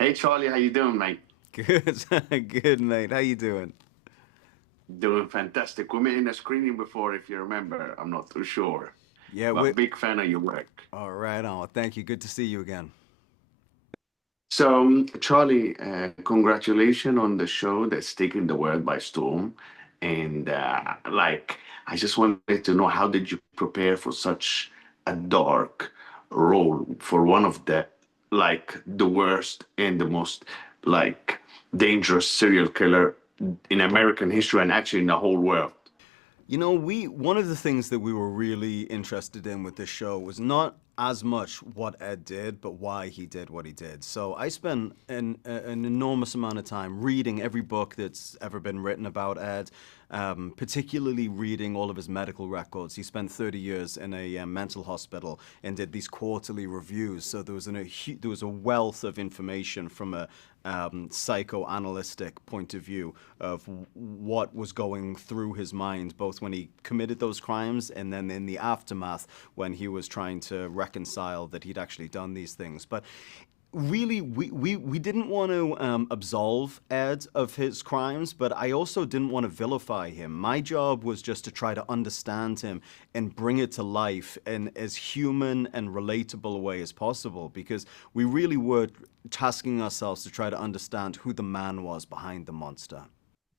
Hey Charlie, how you doing, mate? Good, good, mate. How you doing? Doing fantastic. We met in a screening before, if you remember. I'm not too sure, Yeah, but we big fan of your work. all right on. Thank you. Good to see you again. So, Charlie, congratulations on the show that's taking the world by storm. And I just wanted to know, how did you prepare for such a dark role for one of the worst and the most like dangerous serial killer in American history and actually in the whole world? You know, we one of the things that we were really interested in with this show was not as much what Ed did, but why he did what he did. So I spent an enormous amount of time reading every book that's ever been written about Ed, particularly reading all of his medical records. He spent 30 years in a mental hospital and did these quarterly reviews. So there was a wealth of information from a psychoanalytic point of view of what was going through his mind, both when he committed those crimes and then in the aftermath when he was trying to reconcile that he'd actually done these things. But really, we didn't want to absolve Ed of his crimes, but I also didn't want to vilify him. My job was just to try to understand him and bring it to life in as human and relatable a way as possible, because we really were tasking ourselves to try to understand who the man was behind the monster.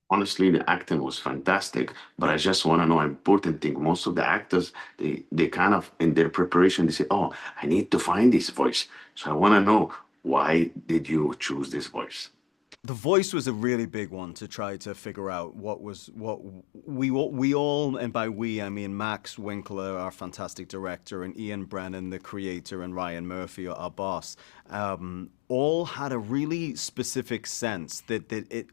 Honestly, the acting was fantastic, but I just want to know an important thing. Most of the actors, they kind of in their preparation, they say, "Oh, I need to find this voice." So I want to know, why did you choose this voice? The voice was a really big one to try to figure out what we all, and by we I mean Max Winkler, our fantastic director, and Ian Brennan, the creator, and Ryan Murphy, our boss, all had a really specific sense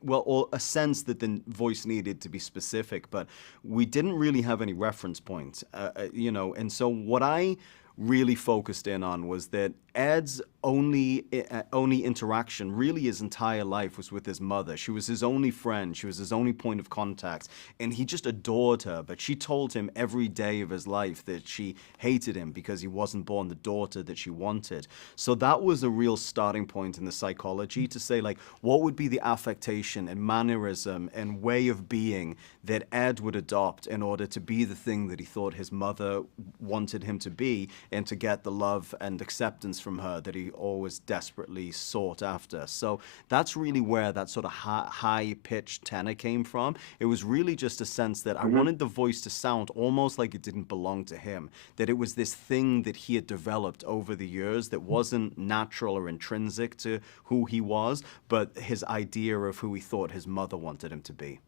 or a sense that the voice needed to be specific, but we didn't really have any reference point, and so what I really focused in on was that Ed's only interaction, really his entire life, was with his mother. She was his only friend. She was his only point of contact, and he just adored her. But she told him every day of his life that she hated him because he wasn't born the daughter that she wanted. So that was a real starting point in the psychology to say, like, what would be the affectation and mannerism and way of being that Ed would adopt in order to be the thing that he thought his mother wanted him to be, and to get the love and acceptance from her that he always desperately sought after. So that's really where that sort of high pitched tenor came from. It was really just a sense that I Mhm. wanted the voice to sound almost like it didn't belong to him, that it was this thing that he had developed over the years that wasn't natural or intrinsic to who he was, but his idea of who he thought his mother wanted him to be.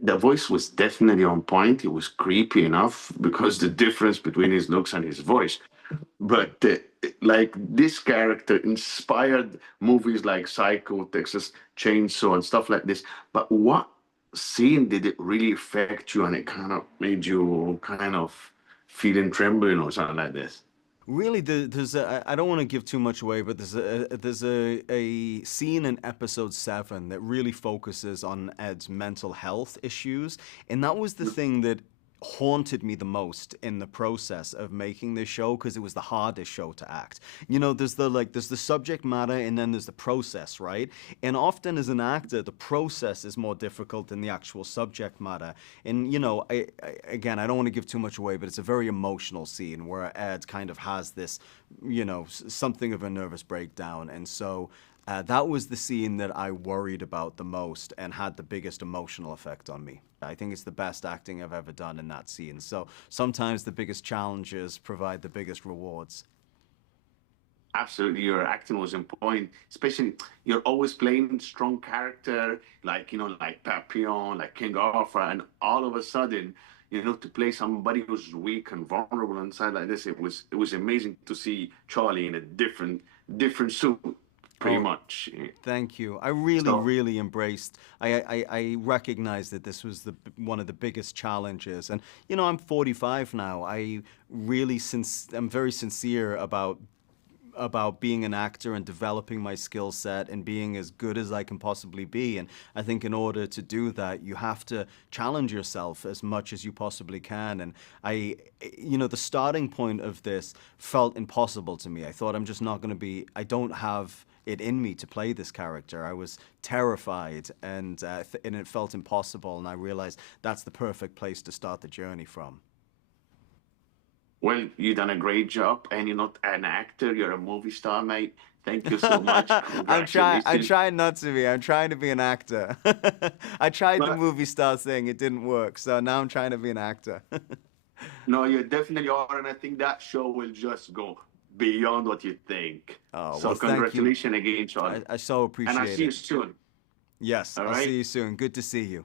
The voice was definitely on point. It was creepy enough because the difference between his looks and his voice. But like this character inspired movies like Psycho, Texas Chainsaw, and stuff like this. But what scene did it really affect you, and it kind of made you kind of feeling trembling or something like this? Really, I don't want to give too much away, but there's a scene in episode 7 that really focuses on Ed's mental health issues, and that was the thing that haunted me the most in the process of making this show, because it was the hardest show to act. There's the subject matter, and then there's the process, right? And often as an actor, the process is more difficult than the actual subject matter. And again, I don't want to give too much away, but it's a very emotional scene where Ed kind of has this, something of a nervous breakdown, and so. That was the scene that I worried about the most and had the biggest emotional effect on me. I think it's the best acting I've ever done in that scene. So sometimes the biggest challenges provide the biggest rewards. Absolutely, your acting was in point. Especially, you're always playing strong character, like like Papillon, like King Arthur, and all of a sudden, to play somebody who's weak and vulnerable inside like this, it was amazing to see Charlie in a different suit, pretty Oh, much. thank you. I really, So really embraced. I recognize that this was one of the biggest challenges, and I'm 45 now. I'm very sincere about being an actor and developing my skill set and being as good as I can possibly be. And I think in order to do that, you have to challenge yourself as much as you possibly can. And the starting point of this felt impossible to me. I thought, I'm just not going to be, I don't have it in me to play this character. I was terrified, and it felt impossible. And I realized that's the perfect place to start the journey from. Well, you done a great job, and you're not an actor, you're a movie star, mate. Thank you so much. I'm trying. I'm Congratulations. trying not to be. I'm trying to be an actor. I tried the But movie star thing. It didn't work. So now I'm trying to be an actor. no, you definitely are, and I think that show will just go beyond what you think. Oh So well, thank you. congratulations again, Charlie. I so And I'll appreciate see you it. soon. Yes, All I'll see right? you soon. Good to see you.